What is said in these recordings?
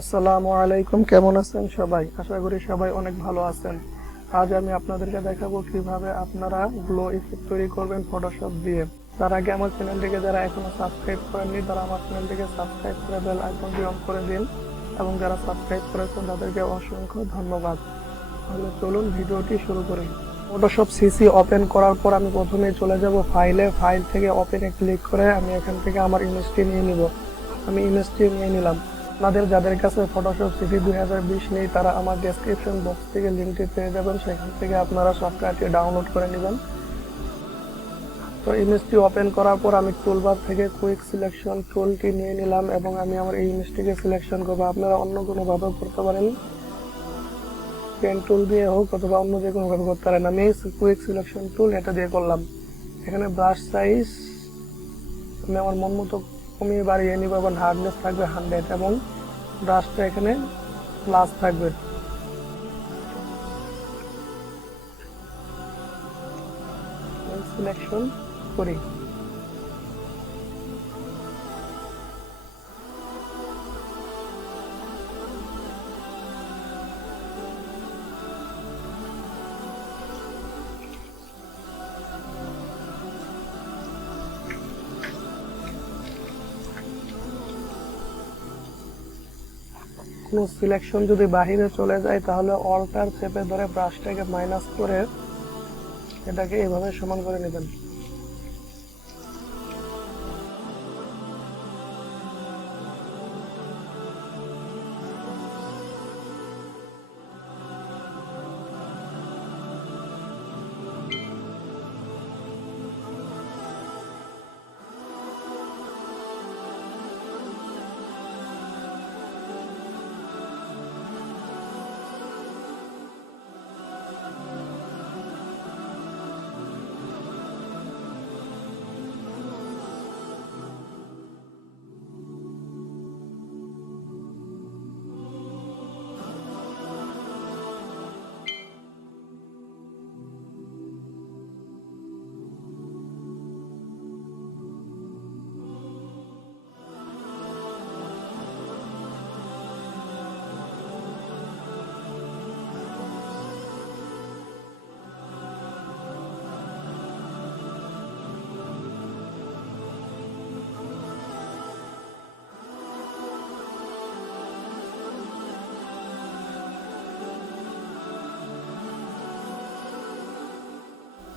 আসসালামু আলাইকুম, কেমন আছেন সবাই? আশা করি সবাই অনেক ভালো আছেন। আজ আমি আপনাদেরকে দেখাবো কিভাবে আপনারা গ্লো ইফেক্ট তৈরি করবেন ফটোশপ দিয়ে। তার আগে আমার চ্যানেলটিকে যারা এখনো সাবস্ক্রাইব করেননি তারা আমার চ্যানেলটিকে সাবস্ক্রাইব করে বেল আইকনটি অন করে দিন, এবং যারা সাবস্ক্রাইব করেছেন তাদেরকে অসংখ্য ধন্যবাদ। তাহলে চলুন ভিডিওটি শুরু করি। ফটোশপ সিসি ওপেন করার পর আমি প্রথমেই চলে যাব ফাইল থেকে ওপেনে ক্লিক করে আমি এখান থেকে আমার ইমেজটি নিয়ে নিব। আমি ইমেজটি নিয়ে নিলাম। আপনাদের যাদের কাছে ফটোশপ সিসি 2020 নেই তারা আমার ডেসক্রিপশন বক্স থেকে লিঙ্কটি পেয়ে যাবেন, সেখান থেকে আপনারা সফটওয়্যারটি ডাউনলোড করে নেবেন। তো ইমেজটি ওপেন করার পর আমি টুলবার থেকে কুইক সিলেকশন টুলটি নিয়ে নিলাম এবং আমি আমার এই ইমেজটিকে সিলেকশন করবো। আপনারা অন্য কোনোভাবে করতে পারেন, পেন টুল দিয়ে হোক অথবা অন্য যে কোনোভাবে করতে পারেন। আমি কুইক সিলেকশন টুল এটা দিয়ে করলাম। এখানে ব্রাশ সাইজ আমি আমার মন মতো কমিয়ে বাড়িয়ে নিব এবং হার্ডনেস থাকবে 100 এবং ব্রাশটা এখানে প্লাস থাকবে। সিলেকশন করি। কোনো সিলেকশন যদি বাহিরে চলে যায় তাহলে অল্টার চেপে ধরে ব্রাশটাকে মাইনাস করে এটাকে এইভাবে সমান করে নেবেন।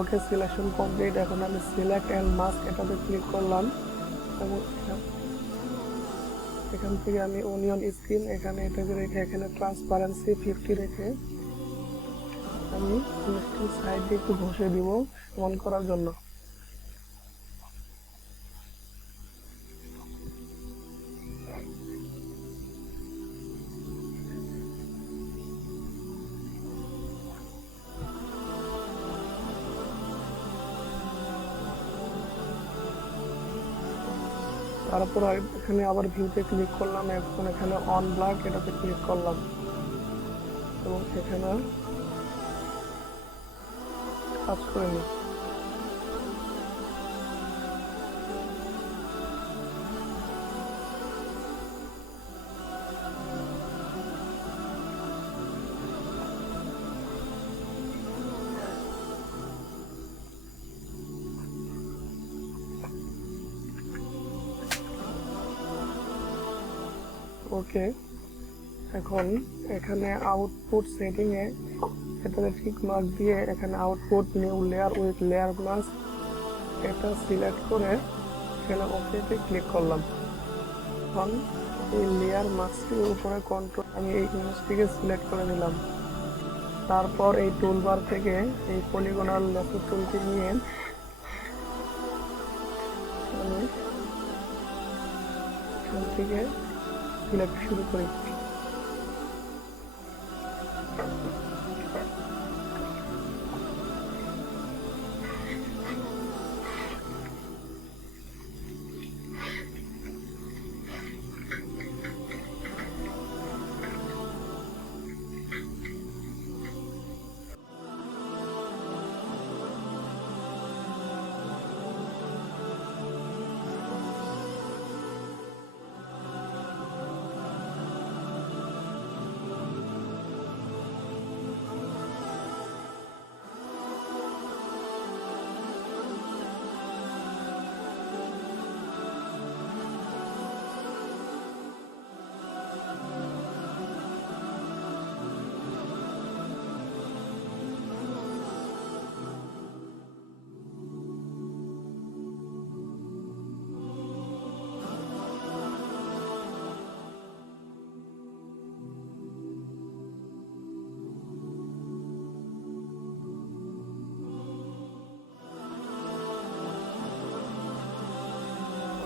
ওকে, সিলেকশন কমপ্লিট। এখন আমি সিলেক্ট এন্ড মাস্ক এটাতে ক্লিক করলাম এবং এখান থেকে আমি অনিয়ন স্কিন এখানে এটাকে রেখে এখানে ট্রান্সপারেন্সি 50 রেখে আমি সাইড দিয়ে একটু ঘষে দিব অন করার জন্য। তারপর এখানে আবার ভিউতে ক্লিক করলাম, এখন এখানে অন ব্ল্যাক এটাতে ক্লিক করলাম এবং এখানে কাজ করে নিই। ওকে, এখন এখানে আউটপুট সেটিং এ এটাতে ঠিক মার্ক দিয়ে এখানে output new layer with layer mask এটা সিলেক্ট করে এখানে ওকেতে ক্লিক করলাম। এখন এই লেয়ার মাস্কের উপরে কন্ট্রোল আমি এই ইমেজটিকে সিলেক্ট করে নিলাম। তারপর এই টুলবার থেকে এই পলিগনাল লেসো টুলটি নিয়ে আমি এখান থেকে সিলেক্ট শুরু করি।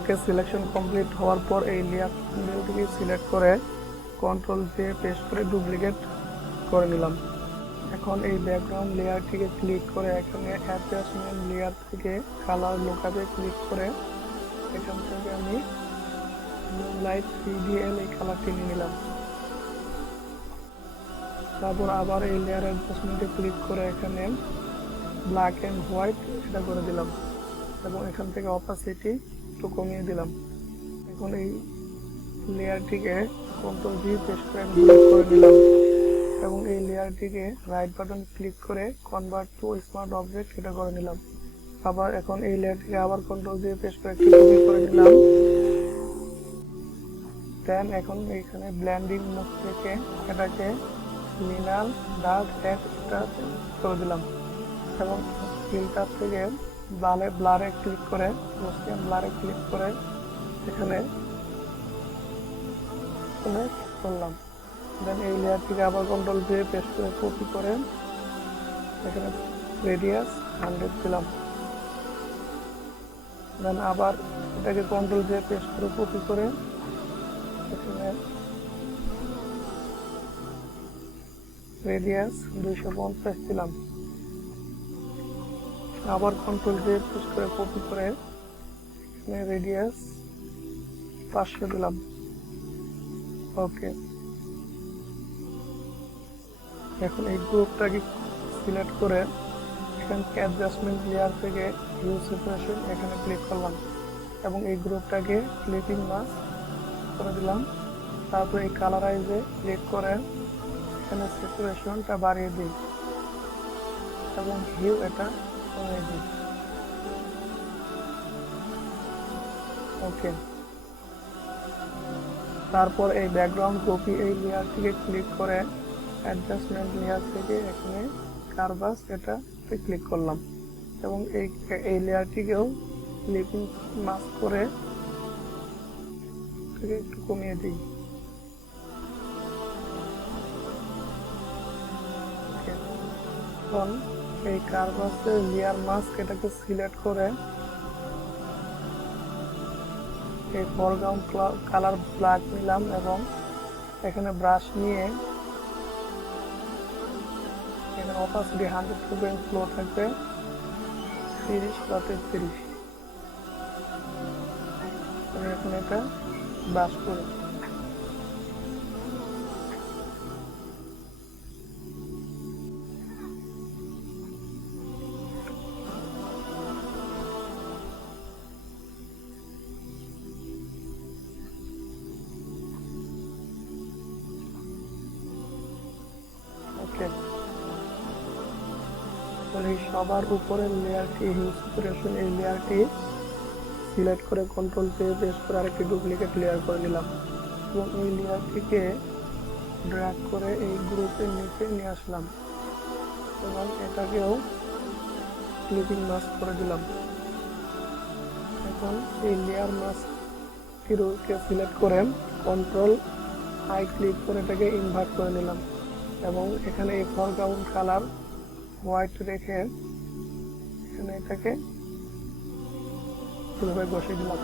ওকে, সিলেকশন কমপ্লিট হওয়ার পর এই লেয়ারটিকে সিলেক্ট করে কন্ট্রোল দিয়ে পেস্ট করে ডুপ্লিকেট করে নিলাম। এখন এই ব্যাকগ্রাউন্ড লেয়ারটিকে ক্লিক করে এখানে অ্যাডজাস্টমেন্ট লেয়ার থেকে কালার লোকাপে ক্লিক করে এখান থেকে আমি লাইট 3DL এই কালারটি নিয়ে নিলাম। তারপর আবার এই লেয়ার অ্যাডজাস্টমেন্টে ক্লিক করে এখানে ব্ল্যাক অ্যান্ড হোয়াইট এটা করে দিলাম এবং এখান থেকে অপাসিটি একটু কমিয়ে দিলাম। এখন এই লেয়ারটিকে কন্ট্রোল জি পেস্ট করে আমি সিলেক্ট করে নিলাম এবং এই লেয়ারটিকে রাইট বাটন ক্লিক করে কনভার্ট টু স্মার্ট অবজেক্ট এটা করে নিলাম। আবার এখন এই লেয়ারটিকে আবার কন্ট্রোল দিয়ে পেস্ট করে একটু কপি করে নিলাম। দেন এখন এখানে ব্লেন্ডিং মোড থেকে এটাকে লিনার ডার্ক এটা করে দিলাম এবং ফিল্টার থেকে ব্লারে ক্লিক করে ব্লারে ক্লিক করে এখানে করলাম। দেন এই লেয়ারটিকে আবার কন্ট্রোল দিয়ে পেস্ট করে কপি করে এখানে রেডিয়াস 100 দিলাম। দেন আবার এটাকে কন্ট্রোল দিয়ে পেস্ট করে কপি করে এখানে রেডিয়াস 250 দিলাম। আবার কন্ট্রোল দিয়ে পেস্ট করে কপি করে এখানে রেডিয়াস 500 দিলাম। ওকে, এখন এই গ্রুপটাকে সিলেক্ট করে এখান থেকে অ্যাডজাস্টমেন্ট লেয়ার থেকে হিউ সেপারেশন এখানে ক্লিক করলাম এবং এই গ্রুপটাকে ক্লিপিং মাস্ক করে দিলাম। তারপর এই কালারাইজে ক্লিক করে এখানে সেপারেশনটা বাড়িয়ে দিই এবং হিউ এটা কমিয়ে দিই। ওকে, তারপর এই ব্যাকগ্রাউন্ড কপি এই লেয়ারটিকে ক্লিক করে অ্যাডজাস্টমেন্ট লেয়ার থেকে এখানে কারভাস এটাতে ক্লিক করলাম এবং এই লেয়ারটিকেও ক্লিপিং মাস্ক করে একটু কমিয়ে দিই। এখন এই কারভাসের লেয়ার মাস্ক এটাকে সিলেক্ট করে এই ফরগ্রাউন্ড কালার ব্ল্যাক নিলাম এবং এখানে ব্রাশ নিয়ে এখানে অপাসিটি 100% ফ্লো থাকবে 30/33। আমি এখন এটা ব্রাশ করি। ওকে, সবার উপরের লেয়ারটি হিউ সেপারেশন এই লেয়ারটি সিলেক্ট করে কন্ট্রোল দিয়ে পেস্ট করে আরেকটি ডুপ্লিকেট লেয়ার করে নিলাম এবং এই লেয়ারটিকে ড্র্যাগ করে এই গ্রুপের নিচে নিয়ে আসলাম এবং এটাকেও ক্লিপিং মাস্ক করে দিলাম। এখন এই লেয়ার মাস্কটিকে সিলেক্ট করে কন্ট্রোল আই ক্লিক করে এটাকে ইনভার্ট করে নিলাম এবং এখানে এই ফরগ্রাউন্ড কালার হোয়াইট রেখে এখানে এটাকে পুরোপুরি বসিয়ে দিলাম।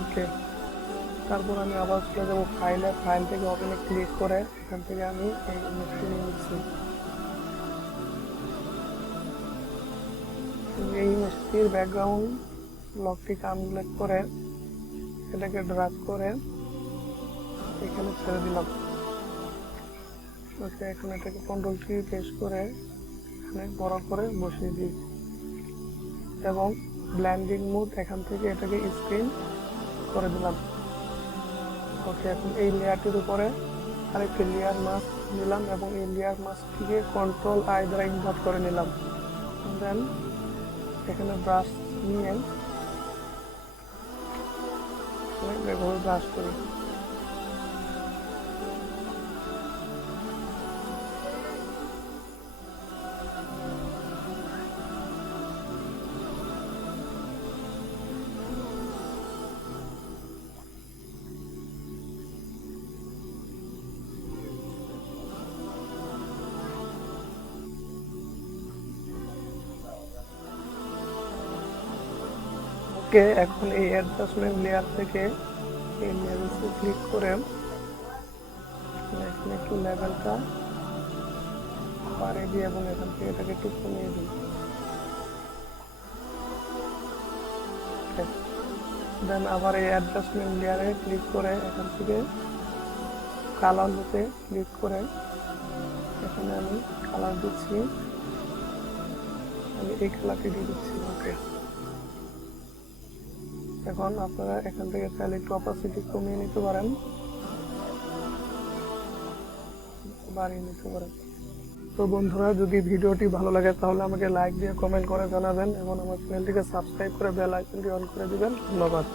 ওকে, তারপর আমি আবার চলে যাবো ফাইল থেকে ওপেনে ক্লিক করে এখান থেকে আমি এই ইমেজটি নিয়ে নিচ্ছি। এই ইমেজটির ব্যাকগ্রাউন্ড ব্লকটিকে আনব্লক করে এটাকে ড্র্যাগ করে এখানে ছেড়ে দিলাম। ওকে, এখন এটাকে কন্ট্রোল কি পেস্ট করে এখানে বড় করে বসিয়ে দিই এবং ব্লেন্ডিং মোড এখান থেকে এটাকে স্ক্রিন করে দিলাম। ওকে, এখন এই লেয়ারটির উপরে আরেকটি লেয়ার মাস্ক নিলাম এবং এই লেয়ার মাস্কটিকে কন্ট্রোল আই দ্বারা ইনভার্ট করে নিলাম। দেন এখানে ব্রাশ নিয়ে এভাবে ব্রাশ করি। ওকে, এখন এই অ্যাডজাস্টমেন্ট লেয়ার থেকে এই লেভেলসে ক্লিক করে এখানে একটু লেভেলটা বাড়িয়ে দিই এবং এখান থেকে এটাকে একটু কমিয়ে দিই। দেন আবার এই অ্যাডজাস্টমেন্ট লেয়ারে ক্লিক করে এখান থেকে কালার লুকে ক্লিক করে এখানে আমি কালার দিচ্ছি, আমি এই কালারটি দিয়ে দিচ্ছি। ওকে, এখন আপনারা এখান থেকে চাইলে একটু অপাসিটি কমিয়ে নিতে পারেন, বাড়িয়ে নিতে পারেন। তো বন্ধুরা, যদি ভিডিওটি ভালো লাগে তাহলে আমাকে লাইক দিয়ে কমেন্ট করে জানাবেন এবং আমার চ্যানেলটিকে সাবস্ক্রাইব করে বেল আইকনটি অন করে দিবেন। ধন্যবাদ।